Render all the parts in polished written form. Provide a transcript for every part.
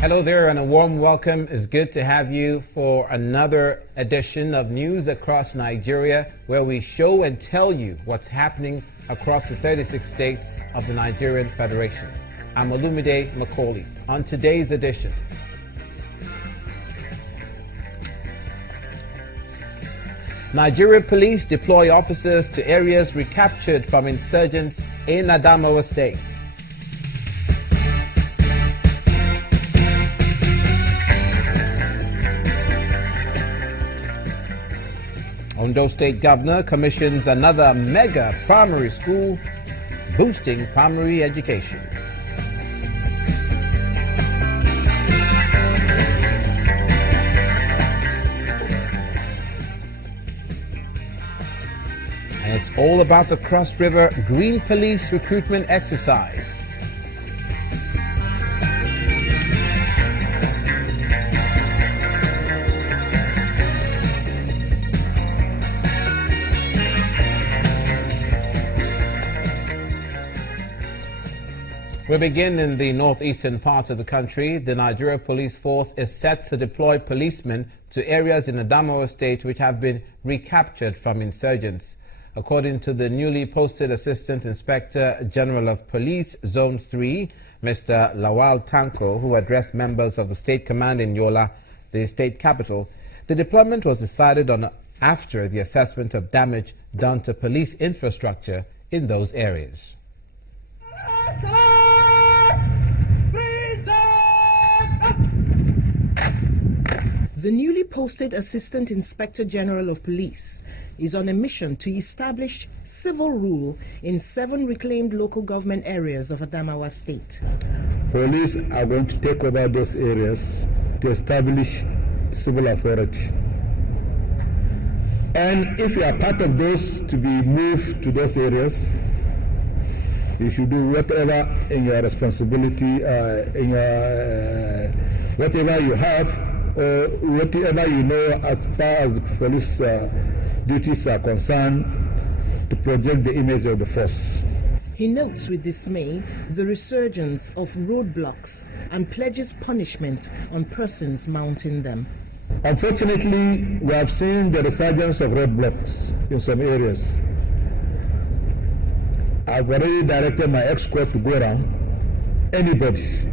Hello there and a warm welcome. It's good to have you for another edition of News Across Nigeria, where we show and tell you what's happening across the 36 states of the Nigerian Federation. I'm Olumide Macaulay. On today's edition, Nigeria police deploy officers to areas recaptured from insurgents in Adamawa State. Ondo State Governor commissions another mega primary school, boosting primary education. And it's all about the Cross River Green Police recruitment exercise. We begin in the northeastern part of the country. The Nigeria Police Force is set to deploy policemen to areas in Adamawa State which have been recaptured from insurgents. According to the newly posted Assistant Inspector General of Police, Zone 3, Mr. Lawal Tanko, who addressed members of the State Command in Yola, the state capital, the deployment was decided on after the assessment of damage done to police infrastructure in those areas. The newly posted Assistant Inspector General of Police is on a mission to establish civil rule in 7 reclaimed local government areas of Adamawa State. Police are going to take over those areas to establish civil authority. And if you are part of those to be moved to those areas, you should do whatever in your responsibility, whatever you have, or whatever you know as far as the police duties are concerned, to project the image of the force. He notes with dismay the resurgence of roadblocks and pledges punishment on persons mounting them. Unfortunately, we have seen the resurgence of roadblocks in some areas. I've already directed my escort to go around. Anybody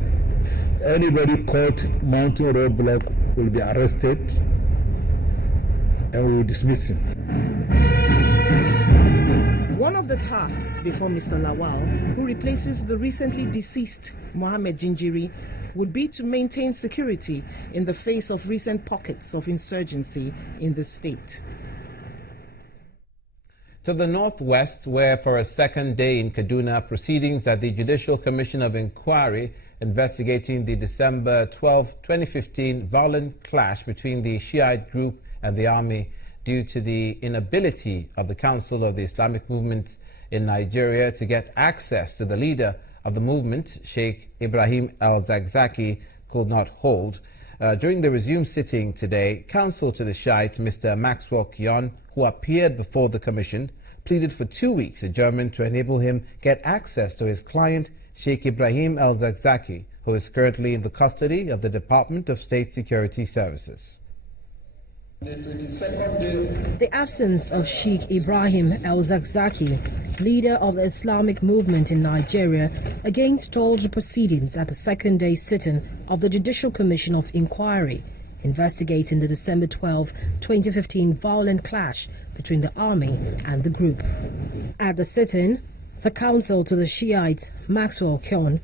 caught mounting a roadblock will be arrested and we will dismiss him. One of the tasks before Mr. Lawal, who replaces the recently deceased Mohammed Jinjiri, would be to maintain security in the face of recent pockets of insurgency in the state. To the northwest, where for a second day in Kaduna, proceedings at the Judicial Commission of Inquiry investigating the December 12, 2015 violent clash between the Shiite group and the army due to the inability of the Council of the Islamic Movement in Nigeria to get access to the leader of the movement, Sheikh Ibrahim El-Zakzaky, could not hold. During the resumed sitting today, counsel to the Shiite, Mr. Maxwell Kyon, who appeared before the commission, pleaded for 2 weeks adjournment to enable him get access to his client, Sheikh Ibrahim El-Zakzaky, who is currently in the custody of the Department of State Security Services. The absence of Sheikh Ibrahim El-Zakzaky, leader of the Islamic movement in Nigeria, again stalled the proceedings at the second-day sitting of the Judicial Commission of Inquiry, investigating the December 12, 2015 violent clash between the army and the group. At the sitting, the counsel to the Shiite, Maxwell Kyon,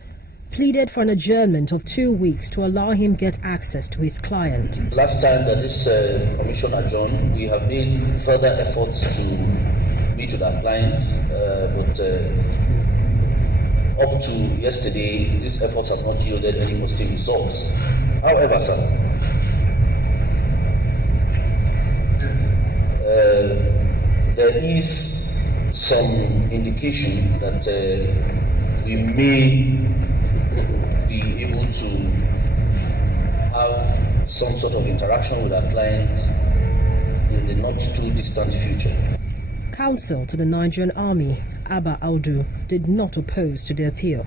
pleaded for an adjournment of 2 weeks to allow him get access to his client. Last time that this commission adjourned, we have made further efforts to meet with our clients, but up to yesterday, these efforts have not yielded any positive results. However, sir, there is some indication that we may be able to have some sort of interaction with our client in the not too distant future. Counsel to the Nigerian Army, Abba Audu, did not oppose to the appeal.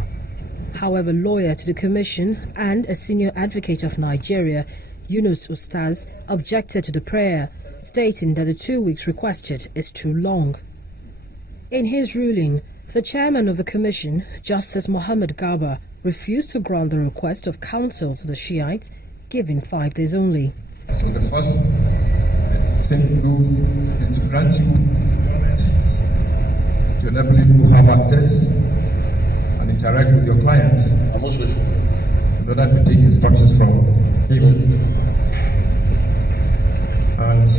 However, lawyer to the commission and a senior advocate of Nigeria, Yunus Ustaz, objected to the prayer, stating that the 2 weeks requested is too long. In his ruling, the chairman of the commission, Justice Mohammed Garba, refused to grant the request of counsel to the Shiites, giving 5 days only. So the first thing to do is to grant you to enable you to have access and interact with your clients. I'm most grateful. In order to take instructions from him. And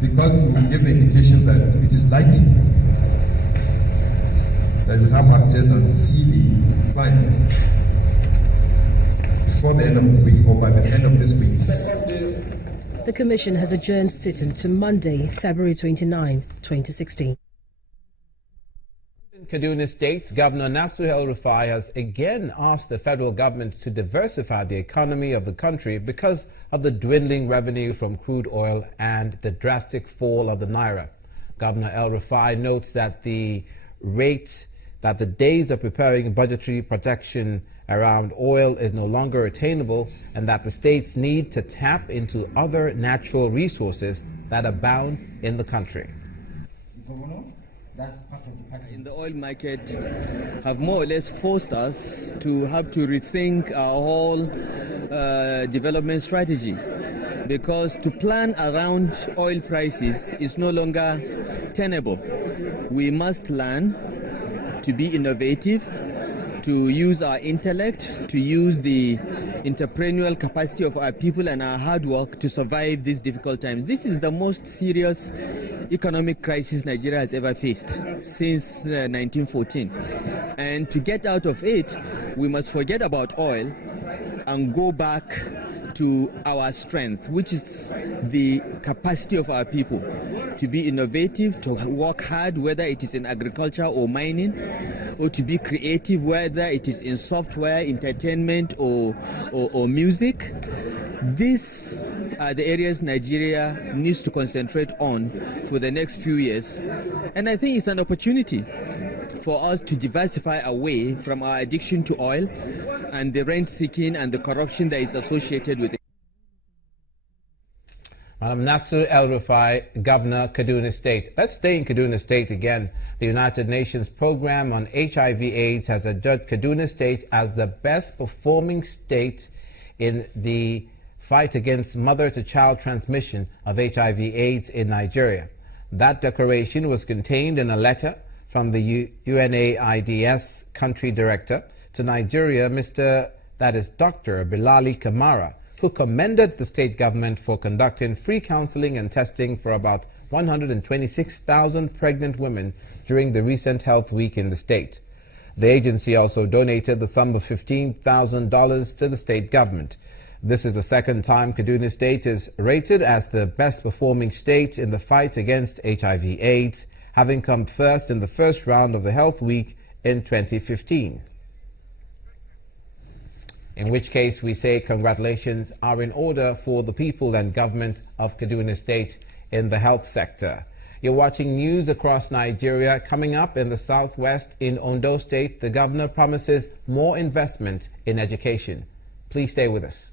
because we give the indication that it is likely that we have access and see the clients before the end of the week or by the end of this week. The commission has adjourned sitting to Monday, February 29, 2016. In Kaduna State, Governor Nasir El-Rufai has again asked the federal government to diversify the economy of the country because of the dwindling revenue from crude oil and the drastic fall of the naira. Governor El-Rufai notes that the days of preparing budgetary protection around oil is no longer attainable and that the states need to tap into other natural resources that abound in the country. In the oil market have more or less forced us to have to rethink our whole development strategy, because to plan around oil prices is no longer tenable. We must learn to be innovative, to use our intellect, to use the entrepreneurial capacity of our people and our hard work to survive these difficult times. This is the most serious economic crisis Nigeria has ever faced since 1914. And to get out of it, we must forget about oil and go back to our strength, which is the capacity of our people to be innovative, to work hard, whether it is in agriculture or mining, or to be creative, whether it is in software, entertainment, or music. These are the areas Nigeria needs to concentrate on for the next few years. And I think it's an opportunity for us to diversify away from our addiction to oil and the rent-seeking and the corruption that is associated with it. Madam Nasir El-Rufai, Governor, Kaduna State. Let's stay in Kaduna State again. The United Nations Program on HIV/AIDS has adjudged Kaduna State as the best performing state in the fight against mother-to-child transmission of HIV/AIDS in Nigeria. That declaration was contained in a letter from the UNAIDS country director to Nigeria, Dr. Bilali Kamara, who commended the state government for conducting free counseling and testing for about 126,000 pregnant women during the recent health week in the state. The agency also donated the sum of $15,000 to the state government. This is the second time Kaduna State is rated as the best performing state in the fight against HIV/AIDS, having come first in the first round of the health week in 2015. In which case we say congratulations are in order for the people and government of Kaduna State in the health sector. You're watching news across Nigeria. Coming up in the southwest in Ondo State, the governor promises more investment in education. Please stay with us.